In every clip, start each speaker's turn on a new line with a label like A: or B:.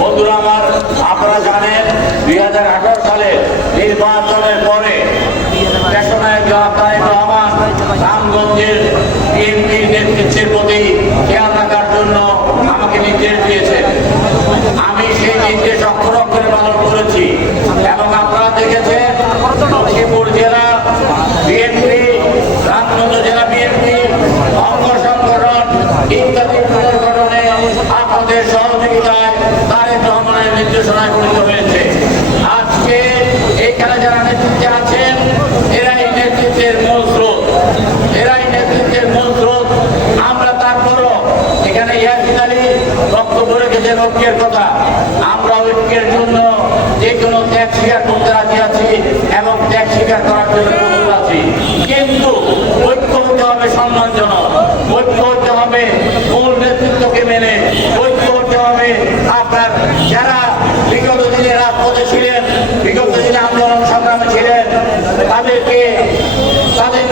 A: বন্ধুরা আমার আপনারা জানেন দু হাজার আঠারো সালে নির্বাচনের পরে জনাব রহমান রামগঞ্জের বিএনপি নেতৃত্বের প্রতি খেয়াল রাখার জন্য আমাকে নির্দেশ দিয়েছেন আমি সেই নির্দেশ অক্ষর অক্ষরে পালন করেছি এবং আপনারা দেখেছেন লক্ষ্মীপুর জেলা বিএনপি রামগঞ্জ জেলা বিএনপি অঙ্গ সংগঠন ইত্যাদি সংগঠনে আপনাদের সহযোগিতায় তারেক রহমানের নির্দেশনায় হয়েছে। আজকে এখানে যারা নেতৃত্বে আছেন, এরাই নেতৃত্বের মূল স্রোত। এরাই নেতৃত্বের মূল স্রোত। আমরা তারপরও এখানে ইয়াসিন আলী বক্তব্য রেখেছেন ঐক্যের কথা। আমরা ঐক্যের জন্য যে কোনো ত্যাগ স্বীকার করতে রাজি আছি এবং ত্যাগ স্বীকার করার জন্য আছি কিন্তু ঐক্য হতে হবে সম্মানজনক ঐক্য হতে হবে মূল নেতৃত্বকে মেনে ঐক্য হতে হবে আপনার যারা বিগত দিনে রাজপথে ছিলেন বিগত দিনে আন্দোলন সংগ্রামে ছিলেন তাদেরকে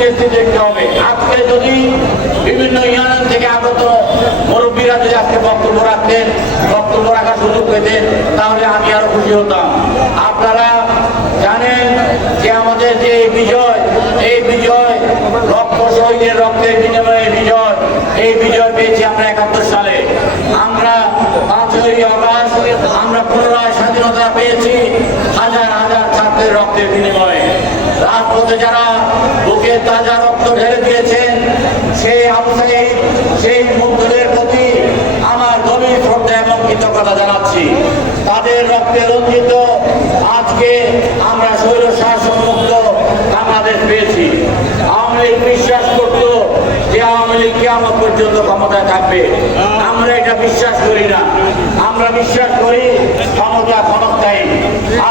A: তাদের দেখতে হবে। আজকে যদি বিভিন্ন ইউনিয়ন থেকে আগত মুরব্বীরা যদি আজকে বক্তব্য রাখতেন, বক্তব্য রাখার সুযোগ পেতেন, তাহলে আমি আরও খুশি হতাম। আপনারা জানেন যে আমাদের যে এই বিজয় এই বিজয় রক্ত শহীদের রক্তের বিনিময়ে বিজয়, এই বিজয় পেয়েছি আমরা একাত্তর সালে। আমরা পাঁচই অগাস্ট আমরা পুনরায় স্বাধীনতা পেয়েছি হাজার হাজার ছাত্রের রক্তের বিনিময়ে। রাজপথে যারা বুকে তাজা রক্ত ঢেলে দিয়েছেন, সেই আবু সাইদ, সেই মুগ্ধদের প্রতি আমার গভীর শ্রদ্ধা এবং কৃতজ্ঞতা জানাচ্ছি। তাদের রক্তে রঞ্জিত আজকে আমরা শৈল শাসন মুক্ত বাংলাদেশ পেয়েছি। আওয়ামী লীগ বিশ্বাস করত যে আওয়ামী লীগ কেমন পর্যন্ত ক্ষমতায় থাকবে। আমরা এটা বিশ্বাস করি না। আমরা বিশ্বাস করি ক্ষমতা ক্ষমতাই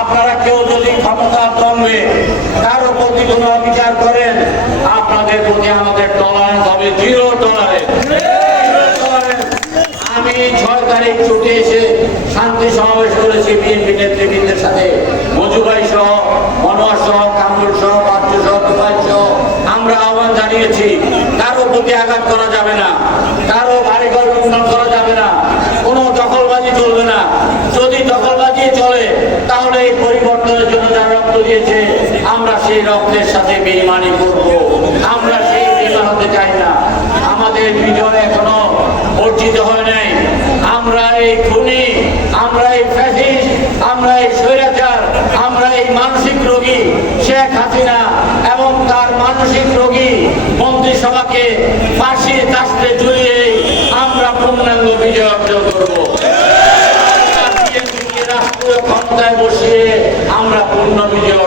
A: আপনারা কেউ যদি ক্ষমতার জন্মে কোনো বিচার করেন, আপনাদের প্রতি আমাদের টলারেন্স হবে জিরো টলারেন্স আমি ছয় তারিখ ছুটে এসে শান্তি সমাবেশ করেছি বিএনপি নেতৃবৃন্দের সাথে। মজুবাই সহ, মনোয়ার সহ, কামরুল সহ পাত্র সহ, তুফাইল সহ আমরা আহ্বান জানিয়েছি, কারও প্রতি আঘাত করা যাবে না কারও বাড়িঘর লুণ্ঠন করা যাবে না কোনো দখলবাজি চলবে না যদি দখলবাজি চলে তাহলে এই পরিবর্তনের জন্য যারা রক্ত দিয়েছে আমরা সেই রক্তের সাথে বেইমানি করব। আমরা সেই বেইমান হতে চাই না। আমাদের বিজয় এখনও অর্জিত হয় নাই। আমরা এই খুনি, আমরা এই ফ্যাসিস্ট, আমরা এই স্বৈরাচার, আমরা এই মানসিক রোগী শেখ হাসিনা এবং তার মানসিক রোগী মন্ত্রিসভাকে ফাঁসির কাস্তে ঝুলিয়ে আমরা পূর্ণাঙ্গ বিজয় অর্জন করব। ক্ষমতায় বসিয়ে আমরা পূর্ণ বিজয়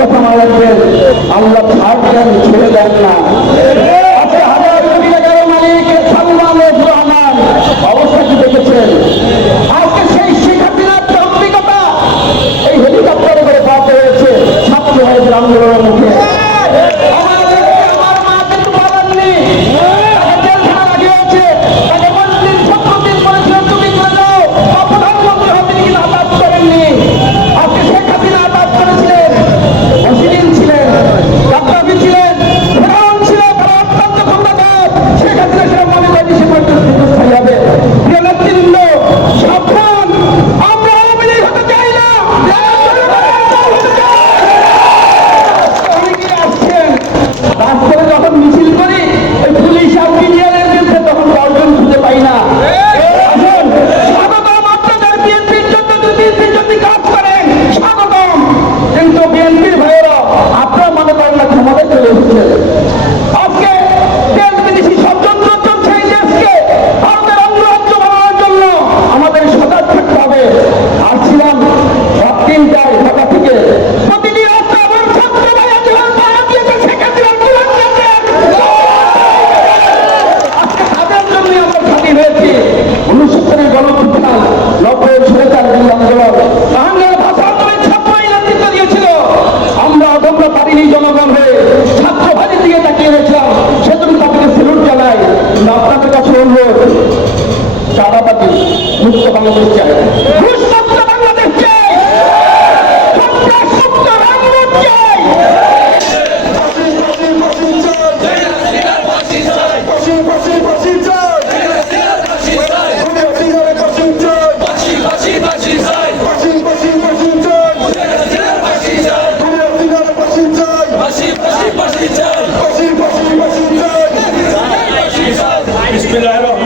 B: কথা মনে রাখবেন আল্লাহ ছেড়ে দেন না। জনগণ হয়ে 回来了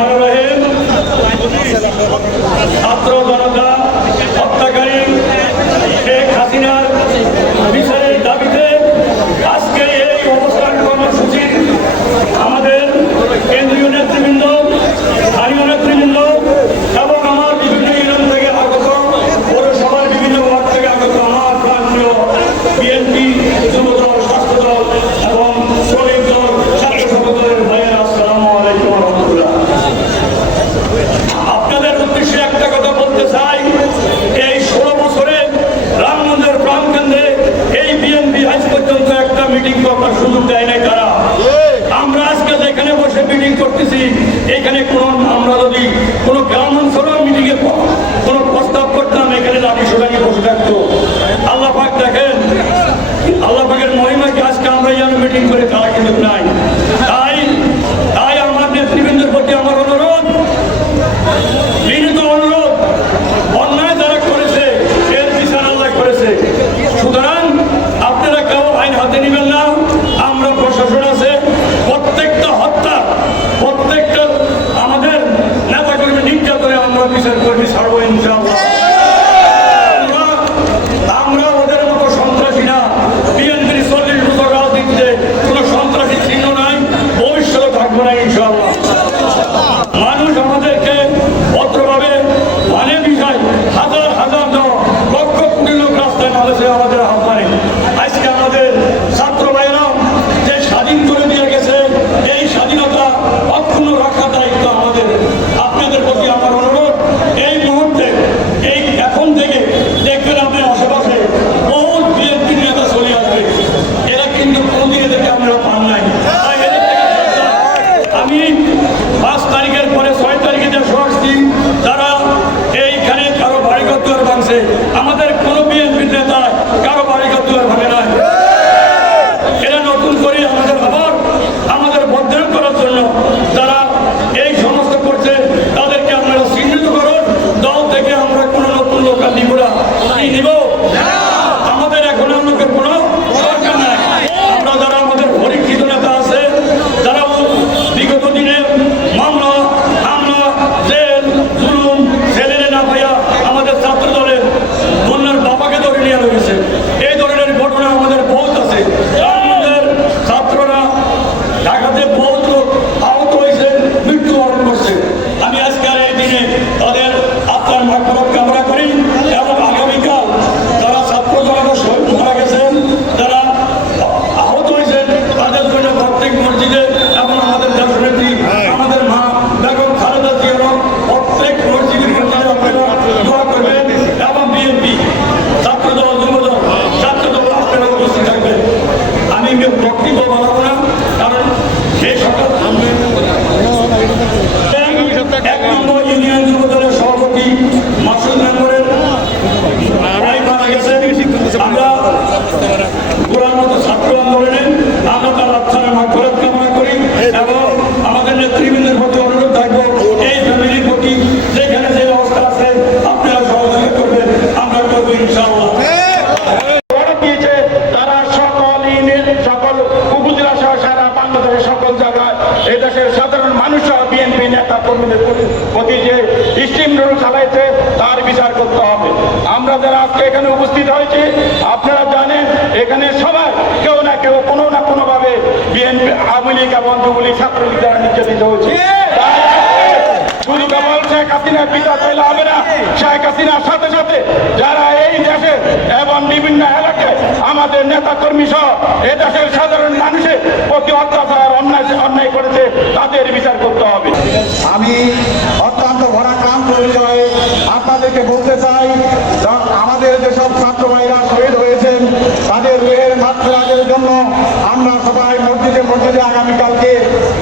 B: 为什么 তারা সকল সকল জায়গায় সাধারণ বিএনপি নেতা প্রতি যে তার বিচার করতে হবে।
C: আমরা যারা এখানে উপস্থিত হয়েছি, আপনারা জানেন, এখানে সবাই কেউ না কেউ কোনো না কোনোভাবে বিএনপি, আওয়ামী লীগ এবং যুবলীগ ছাত্রলীগ দ্বারা নির্যাতিত হয়েছে। হাসিনার পিতা চাইলে হবে না, শেখ হাসিনার সাথে সাথে যারা এই দেশে এবং বিভিন্ন এলাকায় আমাদের নেতা কর্মী সহ এ দেশের সাধারণ মানুষের প্রতি অত্যাচার অন্যায় অন্যায় করেছে, তাদের বিচার করতে হবে।
D: আমি অত্যন্ত ভরাক্রান্ত হৃদয়ে আপনাদেরকে বলতে চাই আমাদের যেসব ছাত্র ভাইরা শহীদ হয়েছেন, তাদের রুহের মাত্রাদের জন্য আমরা সবাই মসজিদে মসজিদে আগামীকালকে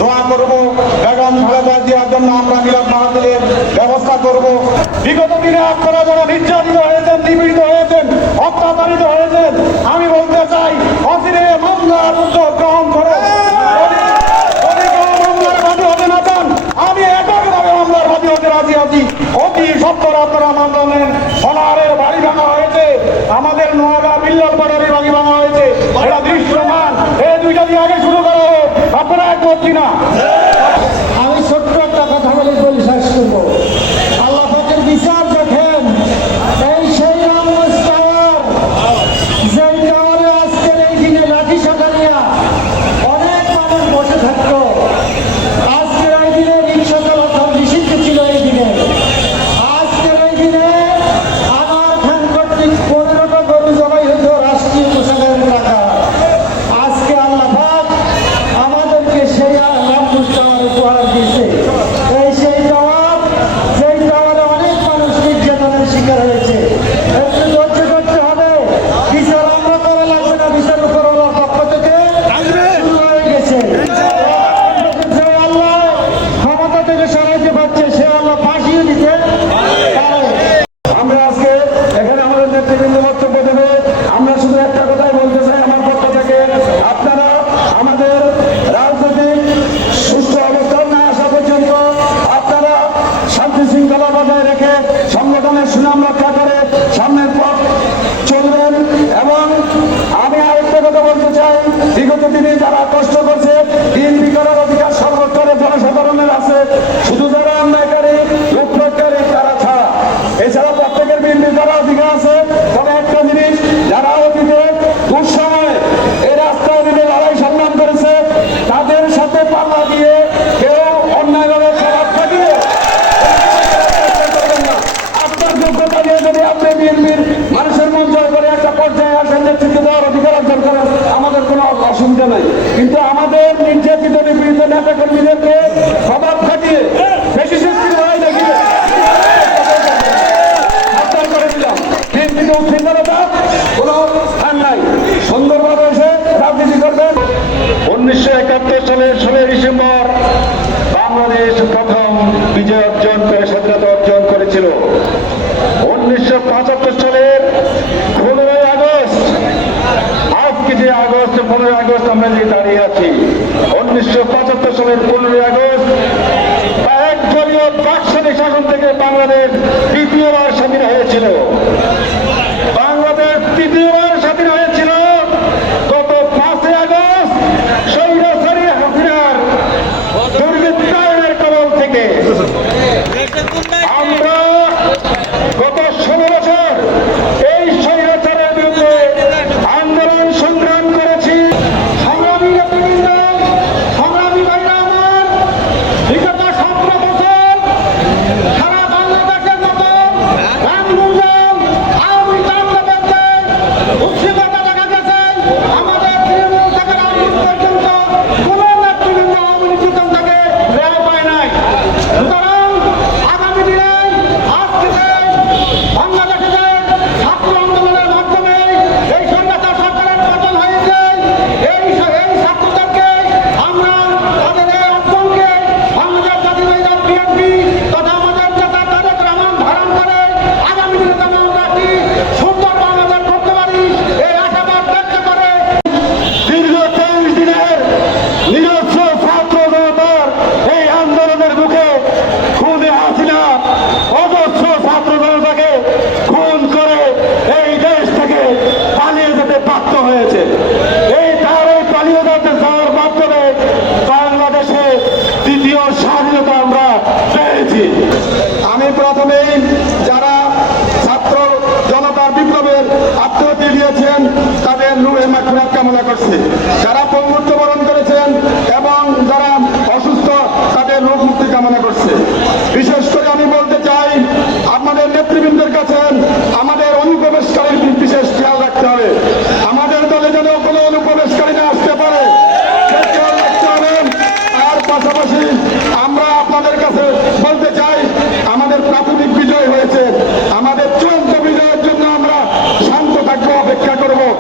D: দোয়া করব। করব। বিগত দিনে আপনারা যারা নির্যাতিত হয়েছেন নিপীড়িত হয়েছেন অত্যাচারিত পঁচাত্তর সালের পনেরোই আগস্ট। আজকে যে আগস্ট, পনেরোই আগস্ট আমরা যে দাঁড়িয়ে আছি, উনিশশো পঁচাত্তর সালের পনেরোই আগস্ট, একদলীয় পাঁচ শাসন থেকে বাংলাদেশ দ্বিতীয়বার স্বাধীন হয়েছিল। দিয়েছেন তাদের নূরে মাখরাত কামনা করছে। যারা পঙ্গুত্ব